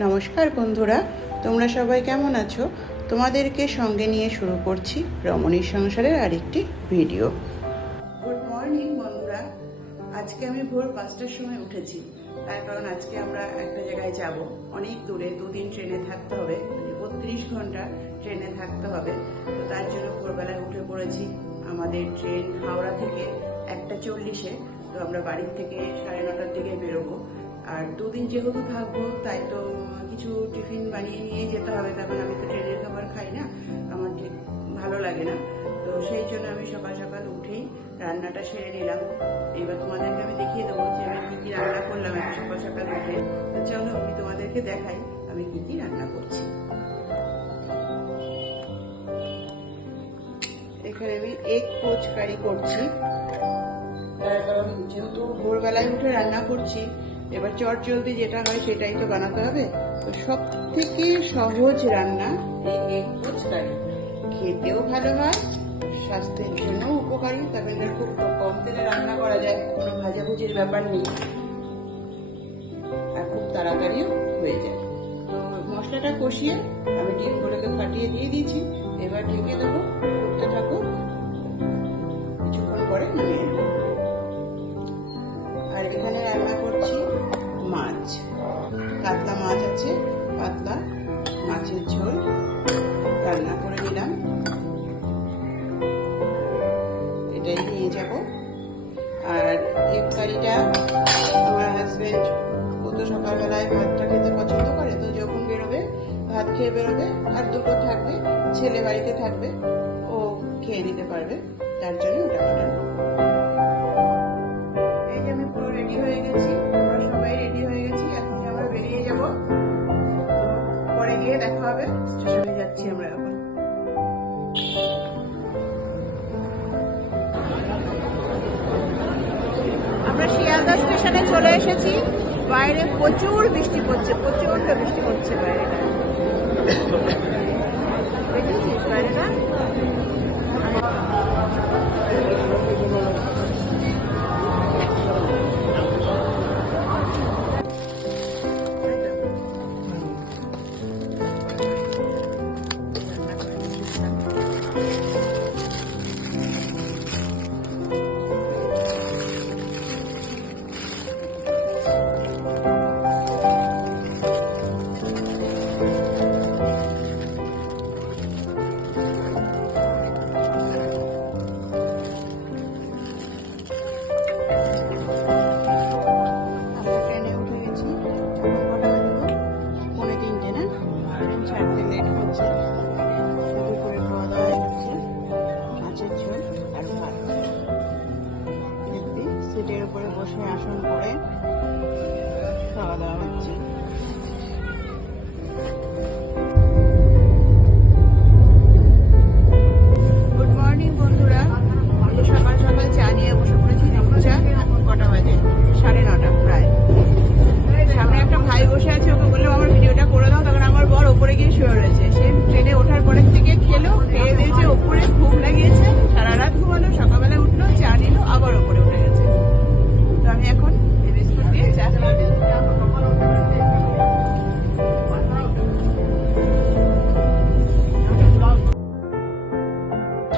নমস্কার বন্ধুরা, তোমরা সবাই কেমন আছো? তোমাদেরকে সঙ্গে নিয়ে শুরু করছি রমণীর সংসারের আরেকটি ভিডিও। গুড মর্নিং বন্ধুরা, আজকে আমি ভোর পাঁচটার সময় উঠেছি, তার কারণ আজকে আমরা একটা জায়গায় যাব। অনেক দূরে, দুদিন ট্রেনে থাকতে হবে মানে বত্রিশ ঘণ্টা ট্রেনে থাকতে হবে। তো তার জন্য ভোরবেলায় উঠে পড়েছি, আমাদের ট্রেন হাওড়া থেকে একটা চল্লিশে, তো আমরা বাড়ির থেকে সাড়ে নটার দিকে বেরোবো। আর দুদিন যেহেতু থাকব, তাই তো কিছু টিফিন বানিয়ে নিয়ে যেতে হবে, কারণ আমি তো ট্রেনের খাবার খাই না, আমার ঠিক ভালো লাগে না। তো সেই জন্য আমি সকাল সকাল উঠেই রান্নাটা সেরে নিলাম। এবার তোমাদেরকে আমি দেখিয়ে দেবো যে আমি কী কী রান্না করলাম আমি সকাল সকাল উঠে। তো চলো, আমি তোমাদেরকে দেখাই আমি কী কী রান্না করছি। এখানে আমি এগ পোচ কারি করছি। যেহেতু ভোরবেলায় উঠে রান্না করছি এবার চট জলদি যেটা হয় সেটাই তো বানাতে হবে। তো সব থেকে সহজ রান্না খেতেও ভালো হয়, স্বাস্থ্যের জন্য উপকারী, তবে খুব কম তেলে রান্না করা যায়, কোনো ভাজাভুজির ব্যাপার নেই। আর খুব তাড়াতাড়িও হয়ে যায়। তো মশলাটা কষিয়ে আমি ডিমগুলোকে ফাটিয়ে দিয়ে দিয়েছি। এবার ঢেকে দেবো করতে থাকুক কিছুক্ষণ পরে নেব। আর এখানে রান্না করছি মাছ। কাতলা মাছ আছে পাতলা মাছের ঝোল। রান্না করে নিলাম। এটাই নিয়ে যাব। আর এক কারিটা আমার হাজবেন্ড ও তো সকালবেলায় ভাতটা খেতে পছন্দ করে, তো যখন বেরোবে, ভাত খেয়ে বেরোবে, আর দুটো থাকবে, ছেলে বাড়িতে থাকবে, ও খেয়ে নিতে পারবে, তার জন্য ওটা বানানো এই যে আমি পুরো রেডি হয়ে গেছি। শিয়ালদা স্টেশনে চলে এসেছি। বাইরে প্রচুর বৃষ্টি পড়ছে প্রচুর বৃষ্টি পড়ছে বাইরেটা দেখেছিস বাইরেটা? বসে আসন করে খাওয়া দাওয়া হচ্ছে।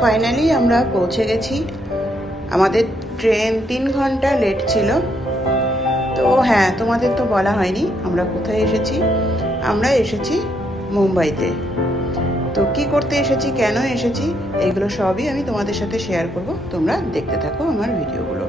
ফাইনালি আমরা পৌঁছে গেছি। আমাদের ট্রেন তিন ঘণ্টা লেট ছিল। তো হ্যাঁ তোমাদের তো বলা হয়নি, আমরা কোথায় এসেছি? আমরা এসেছি মুম্বাইতে। তো কি করতে এসেছি, কেন এসেছি, এগুলো সবই আমি তোমাদের সাথে শেয়ার করব। তোমরা দেখতে থাকো আমার ভিডিওগুলো